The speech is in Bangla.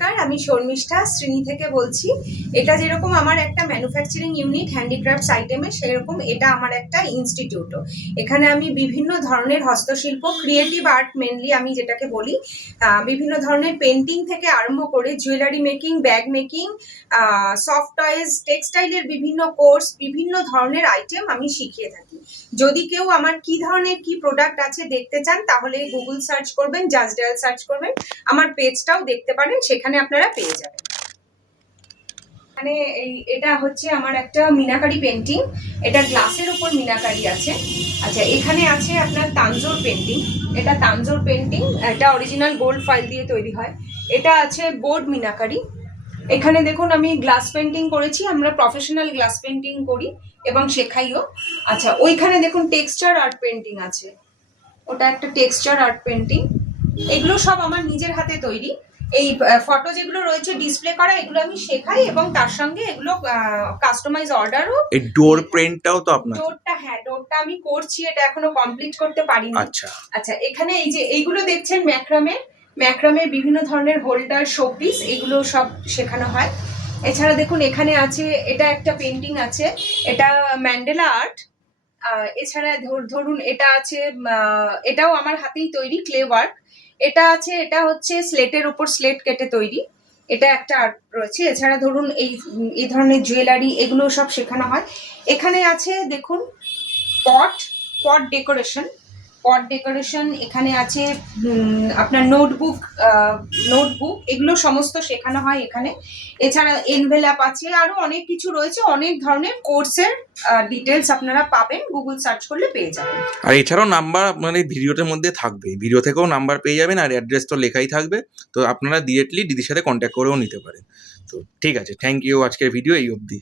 নমস্কার, আমি শর্মিষ্ঠা শ্রেণি থেকে বলছি। এটা যেরকম আমার একটা ম্যানুফ্যাকচারিং ইউনিট হ্যান্ডিক্রাফটস আইটেমে সেরকম এটা আমার একটা ইনস্টিটিউটও এখানে আমি বিভিন্ন ধরনের হস্তশিল্প ক্রিয়েটিভ আর্ট মেনলি আমি যেটাকে বলি বিভিন্ন ধরনের পেন্টিং থেকে আরম্ভ করে jewellery making bag making soft toys টেক্সটাইলের বিভিন্ন কোর্স বিভিন্ন ধরনের আইটেম আমি শিখিয়ে থাকি। যদি কেউ আমার কি ধরনের কি প্রোডাক্ট আছে দেখতে চান, তাহলে গুগল সার্চ করবেন জাস্ট ডায়াল সার্চ করবেন। আমার পেজটাও দেখতে পারেন, সেখানে আপনারা পেয়ে যাবেন। মানে এই, এটা হচ্ছে আমার একটা মিনাকারি পেন্টিং। এটা গ্লাসের উপর মিনাকারি আছে। আচ্ছা এখানে আছে আপনার তানজোর পেন্টিং। এটা তানজোর পেন্টিং এটা অরিজিনাল গোল্ড ফাইল দিয়ে তৈরি হয়। এটা আছে বোর্ড মিনাকারি। এখানে দেখুন, আমি গ্লাস পেন্টিং করেছি, আমরা প্রফেশনাল গ্লাস পেন্টিং করি এবং শেখাইও। আচ্ছা ওইখানে দেখুন, টেক্সচার আর্ট পেন্টিং আছে। ওটা একটা টেক্সচার আর্ট পেন্টিং। এগুলো সব আমার নিজের হাতে তৈরি। এই ফটো যেগুলো রয়েছে ডিসপ্লে করা এগুলো আমি শেখাই এবং তার সঙ্গে এগুলো কাস্টমাইজ অর্ডারও এই ডোর প্রিন্টটাও তো আপনার? ডোরটা হ্যাঁ ডোরটা আমি করছি এটা এখনও কমপ্লিট করতে পারিনি। আচ্ছা। আচ্ছা এখানে এই যে এইগুলো দেখছেন ম্যাক্রামের ম্যাক্রামের বিভিন্ন ধরনের হোল্ডার শোপিস এগুলো সব শেখানো হয়। এছাড়া দেখুন এখানে আছে এটা একটা পেন্টিং আছে এটা ম্যান্ডেলা আর্ট এছাড়া ধর- ধরুন এটা আছে এটাও আমার হাতেই তৈরি ক্লে ওয়ার্ক এটা আছে, এটা হচ্ছে স্লেটের ওপর স্লেট কেটে তৈরি। এটা একটা আর্ট রয়েছে। এছাড়া ধরুন এই এই ধরনের জুয়েলারি এগুলো সব শেখানো হয়। এখানে আছে, দেখুন পট পট ডেকোরেশন পট ডেকোরেশন এখানে আছে আপনার নোটবুক নোটবুক এগুলো সমস্ত শেখানো হয় এখানে। এছাড়া এনভেলাপ আছে আরও অনেক কিছু রয়েছে অনেক ধরনের কোর্সের ডিটেলস আপনারা পাবেন গুগল সার্চ করলে পেয়ে যাবেন। আর এছাড়াও নাম্বার আপনার এই ভিডিওটার মধ্যে থাকবে। ভিডিও থেকেও নাম্বার পেয়ে যাবেন আর অ্যাড্রেস তো লেখাই থাকবে। তো আপনারা ডিরেক্টলি দিদির সাথে কন্ট্যাক্ট করেও নিতে পারেন। তো ঠিক আছে থ্যাংক ইউ আজকের ভিডিও এই অবধি।